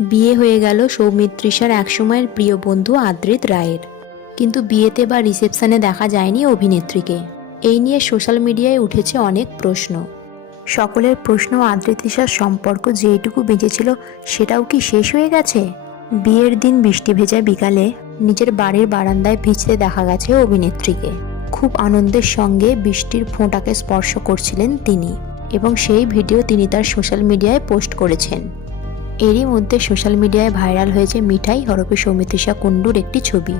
বিয়ে হয়ে গেল সৌমিত্রিষার একসময়ের প্রিয় বন্ধু আদ্রিত রায়ের। কিন্তু বিয়েতে বা রিসেপশনে দেখা যায়নি অভিনেত্রীকে। এই নিয়ে সোশ্যাল মিডিয়ায় উঠেছে অনেক প্রশ্ন। সকলের প্রশ্ন, আদ্রিত-তৃষার সম্পর্ক যেইটুকু বেঁচেছিল সেটাও কি শেষ হয়ে গেছে? বিয়ের দিন বৃষ্টি ভেজা বিকালে নিজের বাড়ির বারান্দায় ভিজতে দেখা গেছে অভিনেত্রীকে। খুব আনন্দের সঙ্গে বৃষ্টির ফোঁটাকে স্পর্শ করছিলেন তিনি, এবং সেই ভিডিও তিনি তার সোশ্যাল মিডিয়ায় পোস্ট করেছেন। এরই মধ্যে সোশ্যাল মিডিয়ায় ভাইরাল হয়েছে মিঠাই হরপে সৌমিত্রিষা কুণ্ডুর একটি ছবি,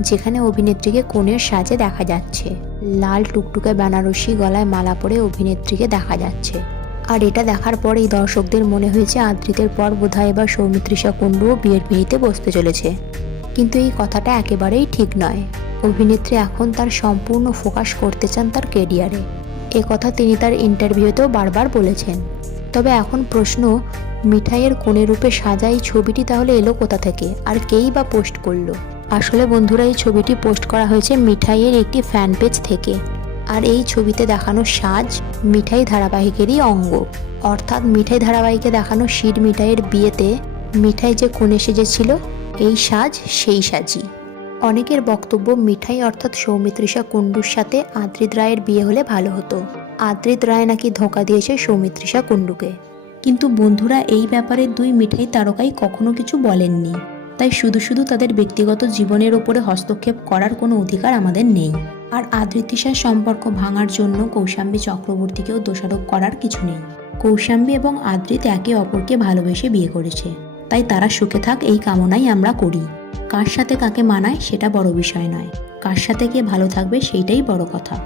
যেখানে অভিনেত্রীকে কনের সাজে দেখা যাচ্ছে। লাল টুকটুকে বেনারসি গলায় মালা পরে অভিনেত্রীকে দেখা যাচ্ছে। আর এটা দেখার পরেই দর্শকদের মনে হয়েছে আদ্রিতের পর বোধহয় এবার সৌমিত্রিষা কুণ্ডুও বিয়ের পিঁড়িতে বসতে চলেছে। কিন্তু এই কথাটা একেবারেই ঠিক নয়। অভিনেত্রী এখন তার সম্পূর্ণ ফোকাস করতে চান তার কেরিয়ারে। এ কথা তিনি তার ইন্টারভিউতেও বারবার বলেছেন। তবে এখন প্রশ্ন, মিঠাইয়ের কনে রূপে সাজা এই ছবিটি তাহলে এলো কোথা থেকে, আর কেই বা পোস্ট করলো? আসলে বন্ধুরা, এই ছবিটি পোস্ট করা হয়েছে মিঠাইয়ের একটি ফ্যান পেজ থেকে। আর এই ছবিতে দেখানো সাজ মিঠাই ধারাবাহিকেরই অঙ্গ। অর্থাৎ মিঠাই ধারাবাহিকে দেখানো শিড মিঠাইয়ের বিয়েতে মিঠাই যে কনে সেজেছিল, এই সাজ সেই সাজই। অনেকের বক্তব্য, মিঠাই অর্থাৎ সৌমিত্রিষা কুণ্ডুর সাথে আদ্রিত রায়ের বিয়ে হলে ভালো হতো। আদ্রিত রায় নাকি ধোঁকা দিয়েছে সৌমিত্রিষা কুণ্ডুকে। কিন্তু বন্ধুরা, এই ব্যাপারে দুই মিঠাই তারকাই কখনো কিছু বলেননি। তাই শুধু শুধু তাদের ব্যক্তিগত জীবনের ওপরে হস্তক্ষেপ করার কোনো অধিকার আমাদের নেই। আর আদ্রিত-তৃষার সম্পর্ক ভাঙার জন্য কৌশাম্বী চক্রবর্তীকেও দোষারোপ করার কিছু নেই। কৌশাম্বী এবং আদ্রিত একে অপরকে ভালোবেসে বিয়ে করেছে, তাই তারা সুখে থাক এই কামনাই আমরা করি। কার সাথে কাকে মানায় সেটা বড় বিষয় নয়, কার সাথে কে ভালো থাকবে সেইটাই বড় কথা।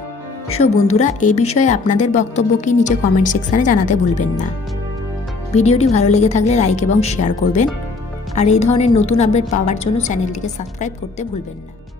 সো বন্ধুরা, এই বিষয়ে আপনাদের বক্তব্য কি নিচে কমেন্ট সেকশানে জানাতে ভুলবেন না। ভিডিওটি ভালো লেগে থাকলে লাইক এবং শেয়ার করবেন। আর এই ধরনের নতুন আপডেট পাওয়ার জন্য চ্যানেলটিকে সাবস্ক্রাইব করতে ভুলবেন না।